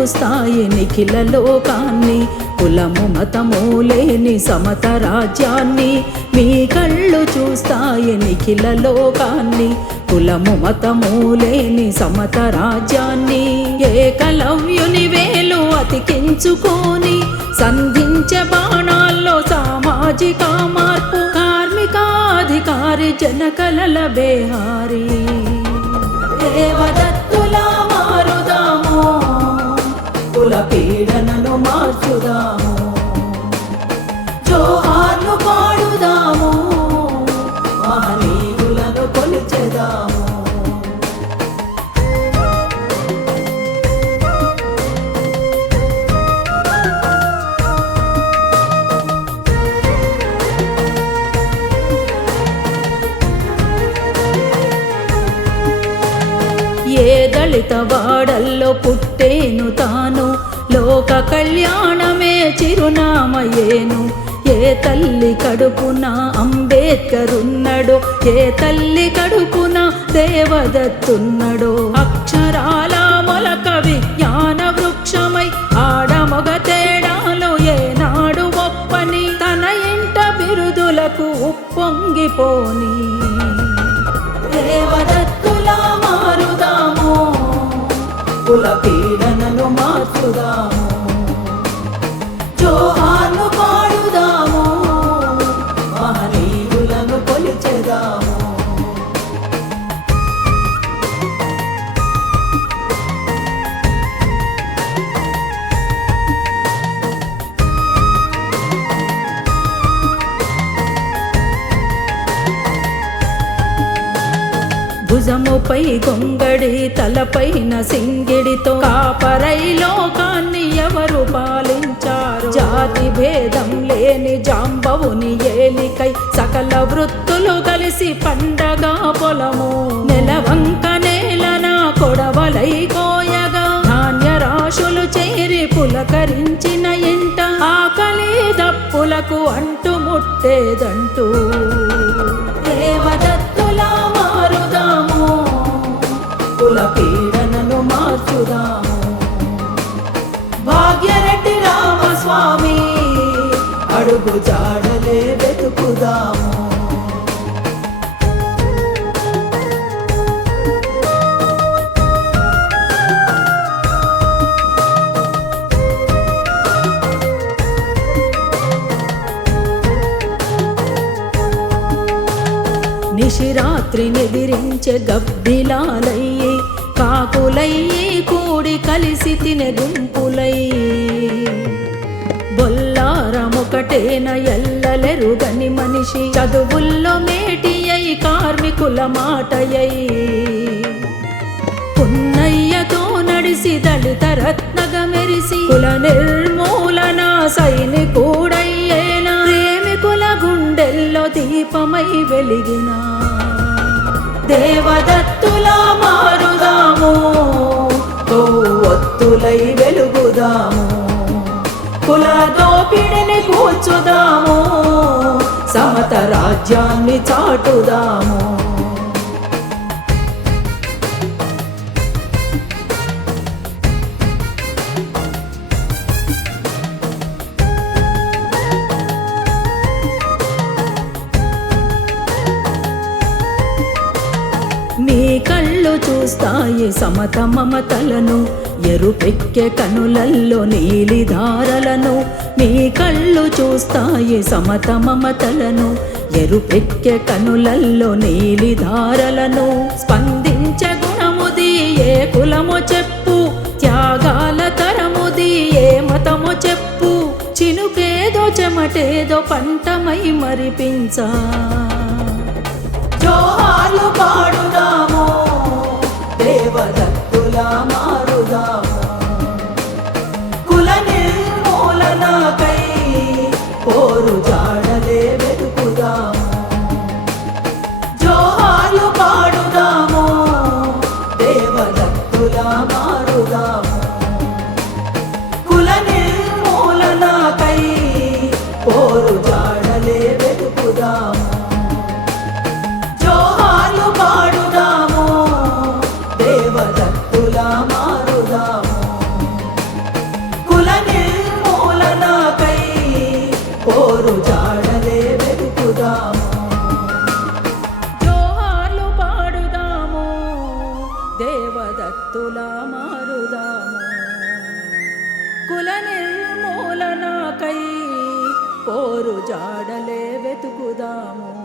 చూస్తాయి నిఖిల లోకాన్ని, కులము మతము లేని సమత రాజ్యాన్ని. మీ కళ్ళు చూస్తాయి నిఖిల లోకాన్ని, కులము మతము లేని సమత రాజ్యాన్ని. ఏకలవ్యుని వేలు అతికించుకొని సంధించే బాణాల్లో సామాజిక మార్పు, కార్మికాధికారి జనకలల బేహారీ. దేవదత్తులా మారుదాము, కుల పీడనను మార్చుదాము, జోహార్లు పాడుదాము, మహనీయులను కొలిచెదాము. ఏ దళిత వాడల్లో పుట్టేను తాను, లోక కళ్యాణమే చిరునామయేను. ఏ తల్లి కడుపున అంబేద్కరున్నడో, ఏ తల్లి కడుపున దేవదత్తున్నడో. అక్షరాల మొలక విజ్ఞాన వృక్షమై ఆడమొగ తేడాలో ఏనాడు ఒప్పని, తన ఇంట బిరుదులకు ఉప్పొంగిపోని. దేవదత్తులా మారుదాము, కుల పీడనను మార్చుదాము, జోహార్లు పాడుదాము, మహనీయులను కొలిచెదాము. భుజముపై గొంగడి తలపైన సింగిడితో కాపరై లోకాన్ని ఎవరు పాలించారు. జాతి భేదం లేని జాంబవుని ఏలికై సకల వృత్తులు కలిసి పండగ పొలము. నెలవంక నేలన కొడవలై కోయగా ధాన్య రాశులు చేరి పులకరించిన ఇంట, ఆకలి దప్పులకు అంటుముట్టేదంటూ. దేవదత్తులా మారుదాము, కుల పీడనను మార్చుదాము, భాగ్యరెడ్డి రామస్వామి అడుగు జాడలే వెతుకుదాము. నిశిరాత్రి నిదిరించే గబ్బిలాలయ్యి, కాకులయ్యి కూడి కలిసి తినే గుంపులై, బొల్లారమొకటేన ఎల్లలెరుగని మనిషి, చదువుల్లో మేటి అయి కార్మికుల మాటయై. పున్నయ్యతో నడిసి దళిత రత్నగా మెరిసి కుల నిర్మూలన సైనికుడయ్యేనా, ప్రేమికుల గుండెల్లో దీపమై వెలిగిన. దేవదత్తులా మారుదాము, కొవ్వొత్తులై వెలుగుదాము, కుల దోపిడిని కూల్చుదాము, సమత రాజ్యాన్ని చాటుదాము. మీ కళ్ళు చూస్తాయి సమత మమతలను, ఎరుపెక్కే కనులల్లో నీలిధారలను. మీ కళ్ళు చూస్తాయి సమత మమతలను, ఎరుపెక్కే కనులల్లో నీలిధారలను. స్పందించే గుణముది ఏ కులము చెప్పు, త్యాగాల తరముది ఏ మతము చెప్పు. చినుకేదో చెమటేదో పంటమై మరిపించా, జోహార్లు పాడుదాము, దేవదత్తులా మారుదాము, కుల నిర్మూలనకై పోరు జాడలే వెతుకుదాము. జోహార్లు పాడుదాము, దేవదత్తులా మారుదాము, కుల నిర్మూలనకై పోరు జాడలే వెతుకుదాము. పోరు జాడలే వెతుకుదాము. జోహార్లు పాడుదాము, దేవదత్తులా మారుదాము. కుల నిర్మూలనకై పోరు జాడలే వెతుకుదాము.